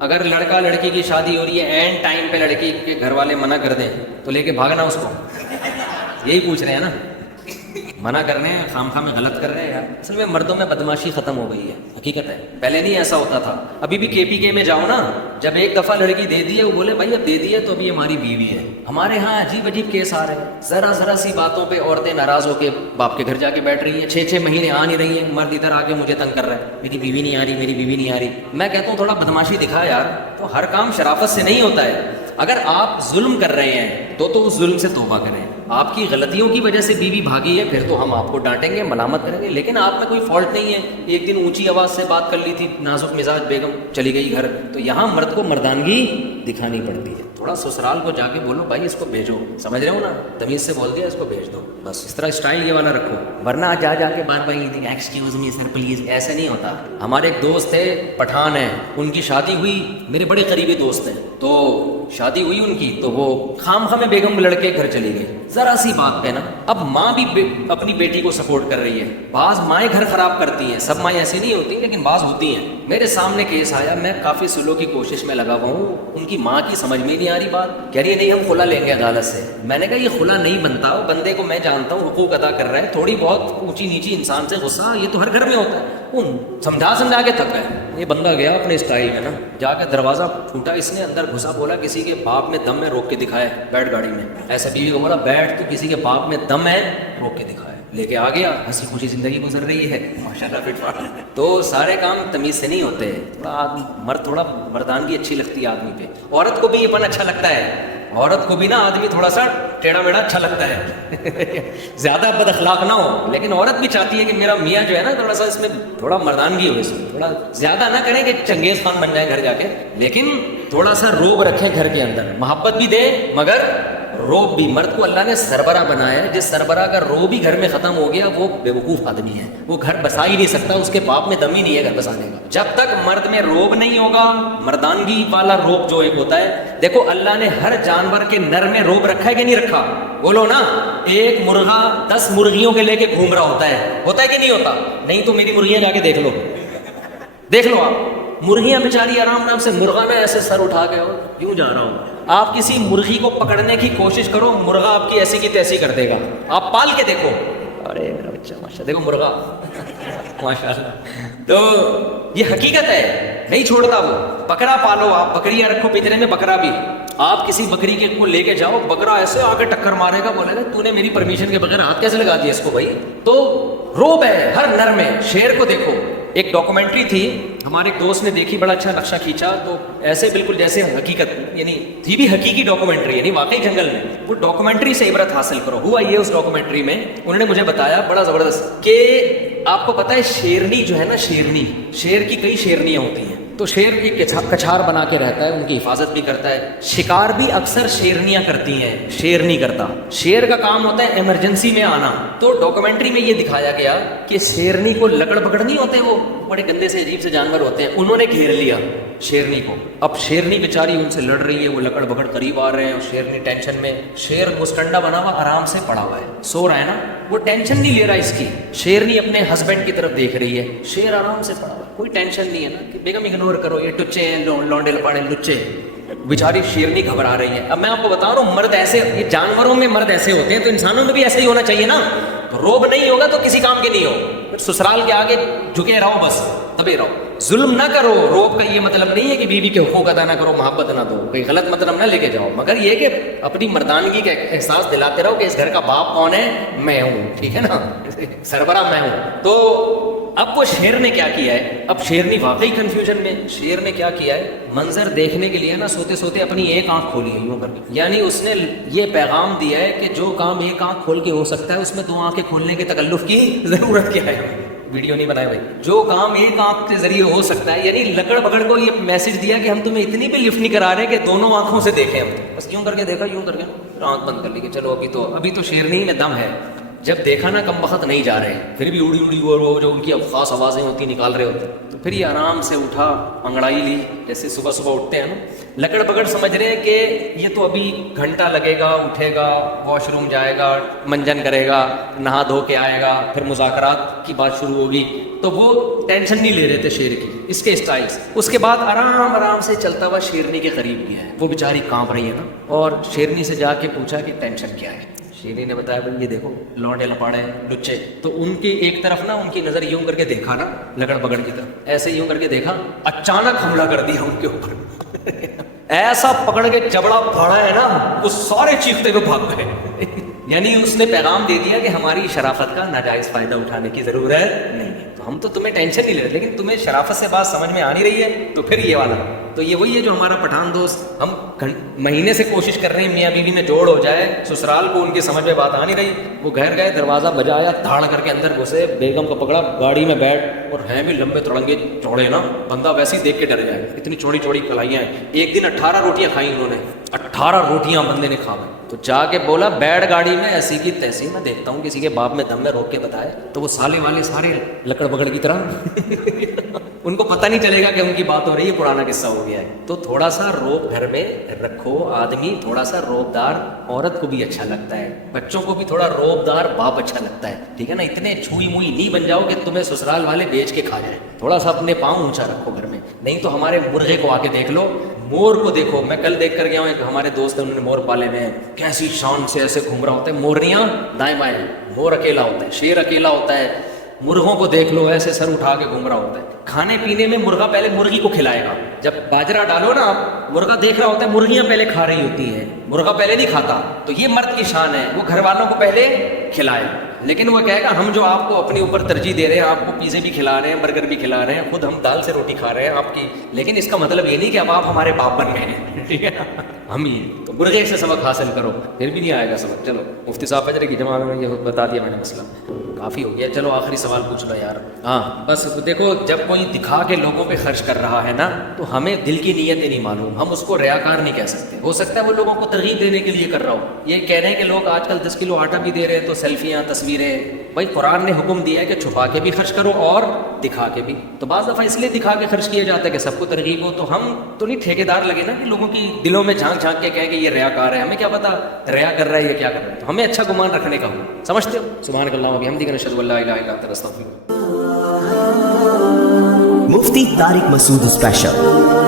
اگر لڑکا لڑکی کی شادی ہو رہی ہے، اینڈ ٹائم پہ لڑکی کے گھر والے منع کر دیں تو لے کے بھاگنا اس کو، یہی پوچھ رہے ہیں نا، منع کر رہے ہیں، خام خواہ میں غلط کر رہے ہیں یار۔ اصل میں مردوں میں بدماشی ختم ہو گئی ہے، حقیقت ہے، پہلے نہیں ایسا ہوتا تھا۔ ابھی بھی کے پی کے میں جاؤ نا، جب ایک دفعہ لڑکی دے دی ہے، وہ بولے بھائی اب دے دی ہے تو ابھی ہماری بیوی ہے۔ ہمارے ہاں عجیب عجیب کیس آ رہے ہیں، ذرا سی باتوں پہ عورتیں ناراض ہو کے باپ کے گھر جا کے بیٹھ رہی ہیں، 6 مہینے آ نہیں رہی ہیں، مرد ادھر آ کے مجھے تنگ کر رہا ہے، میری بیوی نہیں آ رہی، میری بیوی نہیں آ رہی۔ میں کہتا ہوں تھوڑا بدماشی دکھا یار، تو ہر کام شرافت سے نہیں ہوتا ہے۔ اگر آپ ظلم کر رہے ہیں تو اس ظلم سے توبہ کریں۔ آپ کی غلطیوں کی وجہ سے بیوی بھاگی ہے، پھر تو ہم آپ کو ڈانٹیں گے، ملامت کریں گے، لیکن آپ میں کوئی فالٹ نہیں ہے۔ ایک دن اونچی آواز سے بات کر لی تھی، نازک مزاج بیگم چلی گئی گھر، تو یہاں مرد کو مردانگی دکھانی پڑتی ہے۔ تھوڑا سسرال کو جا کے بولو بھائی اس کو بھیجو، سمجھ رہے ہو نا، تمیز سے بول دیا اس کو بھیج دو، بس اس طرح اسٹائل یہ والا رکھو، ورنہ جا کے بار بار ایکسکیوز می سر پلیز، ایسے نہیں ہوتا۔ ہمارے ایک دوست تھے پٹھان ہیں، ان کی شادی ہوئی، میرے بڑے قریبی دوست ہیں، تو شادی ہوئی ان کی، تو وہ خام خواہ میں بیگم لڑکے گھر چلی گئی، ذرا سی بات پہ نا۔ اب ماں بھی اپنی بیٹی کو سپورٹ کر رہی ہے، بعض مائیں گھر خراب کرتی ہیں، سب مائیں ایسی نہیں ہوتی لیکن بعض ہوتی ہیں۔ میرے سامنے کیس آیا، میں کافی سلو کی کوشش میں لگا ہوا ہوں، ان کی ماں کی سمجھ میں نہیں آ رہی بات، کہہ رہی ہے نہیں ہم خلا لیں گے عدالت سے۔ میں نے کہا یہ خلا نہیں بنتا، وہ بندے کو میں جانتا ہوں حقوق ادا کر رہا ہے، تھوڑی بہت اونچی نیچی انسان سے غصہ یہ تو ہر گھر میں ہوتا ہے۔ سمجھا کے تھک گئے، یہ بندہ گیا اپنے اسٹائل میں نا، جا کے دروازہ پھوٹا، اس نے اندر گھسا، بولا کسی کے باپ میں دم ہے روک کے دکھائے، بیٹھ گاڑی میں، ایسا بیوی کو بولا بیٹھ، تو کسی کے باپ میں دم ہے روک کے دکھائے، لے کے آ گیا، ہنسی خوشی زندگی گزر رہی ہے ماشاءاللہ فٹ فاٹ۔ تو سارے کام تمیز سے نہیں ہوتے، تھوڑا مردانگی اچھی لگتی ہے آدمی پہ، عورت کو بھی یہ پن اچھا لگتا ہے، عورت کو بھی نا آدمی تھوڑا سا ٹیڑھا میڑھا اچھا لگتا ہے زیادہ بد اخلاق نہ ہو، لیکن عورت بھی چاہتی ہے کہ میرا میاں جو ہے نا تھوڑا سا اس میں تھوڑا مردانگی ہو، اس میں تھوڑا زیادہ نہ کریں کہ چنگیز خان بن جائے گھر جا کے، لیکن تھوڑا سا روب رکھیں گھر کے اندر، محبت بھی دیں مگر روب بھی۔ مرد کو اللہ نے سربراہ بنایا ہے، جس سربراہ کا روب ہی گھر میں ختم ہو گیا وہ بیوقوف آدمی ہے، وہ گھر بسا ہی نہیں سکتا، اس کے باپ میں دم ہی نہیں ہے گھر بسانے کا۔ جب تک مرد میں روب نہیں ہوگا، مردانگی والا روب جو ایک ہوتا ہے، دیکھو اللہ نے ہر جانور کے نر میں روب رکھا ہے کہ نہیں رکھا؟ بولو نا، ایک مرغا 10 مرغیوں کے لے کے گھوم رہا ہوتا ہے کہ نہیں ہوتا؟ نہیں تو میری مرغیاں جا کے دیکھ لو آپ، مرغیاں بیچاری آرام سے، مرغا میں ایسے سر اٹھا کے یوں جا رہا ہوں، آپ کسی مرغی کو پکڑنے کی کوشش کرو، مرغا آپ کی ایسی کی تیسی کر دے گا، آپ پال کے دیکھو، ارے میرا بچہ ماشاء، دیکھو مرغا ماشاءاللہ۔ تو یہ حقیقت ہے، نہیں چھوڑتا وہ۔ بکرا پالو آپ، بکریاں رکھو پنجرے میں، بکرا بھی، آپ کسی بکری کے کو لے کے جاؤ، بکرا ایسے آگے ٹکر مارے گا، بولے گا تو نے میری پرمیشن کے بغیر ہاتھ کیسے لگا دیا اس کو بھائی؟ تو روب ہے ہر نر میں۔ شیر کو دیکھو، ایک ڈاکومنٹری تھی ہمارے ایک دوست نے دیکھی، بڑا اچھا نقشہ کھینچا، تو ایسے بالکل جیسے حقیقت، یعنی تھی بھی حقیقی ڈاکومنٹری، یعنی واقعی جنگل میں، وہ ڈاکومنٹری سے عبرت حاصل کرو۔ ہوا یہ اس ڈاکومنٹری میں انہوں نے مجھے بتایا بڑا زبردست کہ آپ کو پتہ ہے شیرنی جو ہے نا، شیرنی، شیر کی کئی شیرنیاں ہوتی ہیں، تو شیر ایک کچھار بنا کے رہتا ہے، ان کی حفاظت بھی کرتا ہے، شکار بھی اکثر شیرنیاں کرتی ہیں، شیر نہیں کرتا۔ شیر کا کام ہوتا ہے ایمرجنسی میں آنا، تو ڈاکومنٹری میں یہ دکھایا گیا کہ شیرنی کو لکڑ پکڑ نہیں ہوتے، وہ بڑے گندے سے عجیب سے جانور ہوتے ہیں، انہوں نے گھیر لیا شیرنی کو، اب شیرنی بیچاری ان سے لڑ رہی ہے، وہ لکڑ پکڑ قریب آ رہے ہیں، اور شیرنی ٹینشن میں، شیر مستنڈا بنا ہوا آرام سے پڑا ہوا ہے، سو رہا ہے نا، وہ ٹینشن نہیں لے رہا اس کی، شیرنی اپنے ہسبینڈ کی طرف دیکھ رہی ہے، شیر آرام سے پڑا ہوا ہے، کوئی ٹینشن نہیں ہے نا کہ بیگم اگنور کرو، یہ ٹچے ہیں، لونڈے لپاڑے لچے، بیچاری شیرنی گھبرا رہی ہے۔ اب میں آپ کو بتا رہا ہوں، مرد ایسے، یہ جانوروں میں مرد ایسے ہوتے ہیں، تو انسانوں میں بھی ایسے ہی ہونا چاہیے نا۔ تو روب نہیں ہوگا تو کسی کام کے نہیں ہو، سسرال کے آگے جھکے رہو، بس تبھی رہو، ظلم نہ کرو۔ روب کا یہ مطلب نہیں ہے کہ بیوی کے حقوق ادا نہ کرو، محبت نہ دو، کوئی غلط مطلب نہ لے کے جاؤ، مگر یہ کہ اپنی مردانگی کا احساس دلاتے رہو کہ اس گھر کا باپ کون ہے، میں ہوں، ٹھیک ہے نا، سربراہ میں ہوں۔ تو اب وہ شیر نے کیا کیا ہے، اب شیرنی واقعی کنفیوژن میں، شیر نے کیا کیا ہے، منظر دیکھنے کے لیے نا سوتے سوتے اپنی ایک آنکھ کھولی ہے یوں کر کے، یعنی اس نے یہ پیغام دیا ہے کہ جو کام ایک آنکھ کھول کے ہو سکتا ہے، اس میں 2 آنکھیں کھولنے کے تکلف کی ضرورت کیا ہے؟ ویڈیو نہیں بنائے بھائی، جو کام ایک آنکھ کے ذریعے ہو سکتا ہے، یعنی لکڑ پکڑ کو یہ میسج دیا کہ ہم تمہیں اتنی بھی لفٹ نہیں کرا رہے کہ دونوں آنکھوں سے دیکھیں، ہم بس یوں کر کے دیکھا، یوں کر کے آنکھ بند کر لی کہ چلو ابھی تو شیرنی میں دم ہے، جب دیکھا نا کم وقت نہیں جا رہے پھر بھی اڑی اڑی وہ جو ان کی خاص آوازیں ہوتی نکال رہے ہوتے تو پھر یہ آرام سے اٹھا انگڑائی لی جیسے صبح صبح اٹھتے ہیں نا لکڑ پکڑ سمجھ رہے ہیں کہ یہ تو ابھی گھنٹہ لگے گا اٹھے گا واش روم جائے گا منجن کرے گا نہا دھو کے آئے گا پھر مذاکرات کی بات شروع ہوگی تو وہ ٹینشن نہیں لے رہے تھے شیر کی اس کے اسٹائل سے. اس کے بعد آرام آرام سے چلتا ہوا شیرنی کے قریب گیا ہے وہ بیچاری کانپ رہی ہے نا اور شیرنی سے جا کے پوچھا کہ ٹینشن کیا ہے. شیرنی نے بتایا بھائی یہ دیکھو لونڈے لپاڑے لچے تو ان کی ایک طرف نا ان کی نظر یوں کر کے دیکھا نا لکڑ پکڑ کی طرف ایسے یوں کر کے دیکھا اچانک حملہ کر دیا ان کے اوپر ایسا پکڑ کے چبڑا پھاڑا ہے نا وہ سارے چیختے ہوئے بھاگ گئے. یعنی اس نے پیغام دے دیا کہ ہماری شرافت کا ناجائز فائدہ اٹھانے کی ضرورت نہیں ہے. تو ہم تو تمہیں ٹینشن نہیں لے رہے لیکن تمہیں شرافت سے بات سمجھ میں آ نہیں رہی ہے تو پھر یہ والا تو یہ وہی ہے جو ہمارا پٹھان دوست ہم مہینے سے کوشش کر رہے ہیں میاں بیوی نے جوڑ ہو جائے سسرال کو ان کی سمجھ میں بات آ نہیں رہی وہ گھر گئے دروازہ بجایا دھاڑ کر کے اندر گھسے بیگم کو پکڑا گاڑی میں بیٹھ اور ہیں بھی لمبے تڑنگے چوڑے نا بندہ ویسے ہی دیکھ کے ڈر جائے اتنی چوڑی چوڑی کلائیاں ہیں. ایک دن 18 روٹیاں کھائیں انہوں نے 18 روٹیاں بندے نے کھا تو جا کے بولا بیٹھ گاڑی میں ایسی کی تیسی میں دیکھتا ہوں کسی کے باپ میں دم میں روک کے بتائے تو وہ سالے والے سارے لکڑ بگڑ کی طرح ان کو پتہ نہیں چلے گا کہ ان کی بات ہو رہی ہے پرانا قصہ ہو گیا ہے. تو تھوڑا سا روب گھر میں رکھو آدمی تھوڑا سا روبدار عورت کو بھی اچھا لگتا ہے بچوں کو بھی تھوڑا روبدار باپ اچھا لگتا ہے ٹھیک ہے نا. اتنے چھوئی موئی نہیں بن جاؤ کہ تمہیں سسرال والے بیچ کے کھا جائیں. تھوڑا سا اپنے پاؤں اونچا رکھو گھر میں نہیں تو ہمارے مرغے کو آ کے دیکھ لو مور کو دیکھو. میں کل دیکھ کر گیا ہوں ایک ہمارے دوست ہیں انہوں نے مور پالے ہوئے ہیں کیسی شان سے ایسے گھوم رہا ہوتا ہے مورنیاں دائیں بائیں مور اکیلا ہوتا ہے شیر اکیلا ہوتا ہے. مرغوں کو دیکھ لو ایسے سر اٹھا کے گھوم رہا ہوتا ہے. کھانے پینے میں مرغا پہلے مرغی کو کھلائے گا جب باجرہ ڈالو نا آپ مرغا دیکھ رہا ہوتا ہے مرغیاں پہلے کھا رہی ہوتی ہیں مرغا پہلے نہیں کھاتا. تو یہ مرد کی شان ہے وہ گھر والوں کو پہلے کھلائے لیکن وہ کہے گا ہم جو آپ کو اپنے اوپر ترجیح دے رہے ہیں آپ کو پیزے بھی کھلا رہے ہیں برگر بھی کھلا رہے ہیں خود ہم دال سے روٹی کھا رہے ہیں آپ کی لیکن اس کا مطلب یہ نہیں کہ اب آپ ہمارے باپ بن گئے ہیں ٹھیک ہے ہم ہی تو مرغے سے سبق حاصل کرو پھر بھی نہیں آئے گا سبق. چلو مفتی صاحب فجر کی جماعت میں یہ بتا دیا میں نے مسئلہ کافی ہو گیا. چلو آخری سوال پوچھ لو یار. ہاں بس دیکھو جب کوئی دکھا کے لوگوں پہ خرچ کر رہا ہے نا تو ہمیں دل کی نیتیں نہیں معلوم ہم اس کو ریاکار نہیں کہہ سکتے. ہو سکتا ہے وہ لوگوں کو ترغیب دینے کے لیے کر رہا ہو یہ کہہ رہے ہیں کہ لوگ آج کل 10 کلو آٹا بھی دے رہے ہیں تو سیلفیاں تصویریں بھائی قرآن نے حکم دیا ہے کہ چھپا کے بھی خرچ کرو اور دکھا کے بھی. تو بعض دفعہ اس لیے دکھا کے خرچ کیا جاتا ہے کہ سب کو ترغیب ہو تو ہم تو نہیں ٹھیکیدار لگے نا کہ لوگوں کی دلوں میں جھانک جھانک کے کہیں کہ یہ ریاکار ہے. ہمیں کیا پتا ریا کر رہا ہے یہ کیا کر رہا ہے تو ہمیں اچھا گمان رکھنے کا ہو سمجھتے ہو. سبحانک اللہم و بحمدک نشہد ان لا الہ الا انت نستغفرک. مفتی طارق مسعود اسپیشل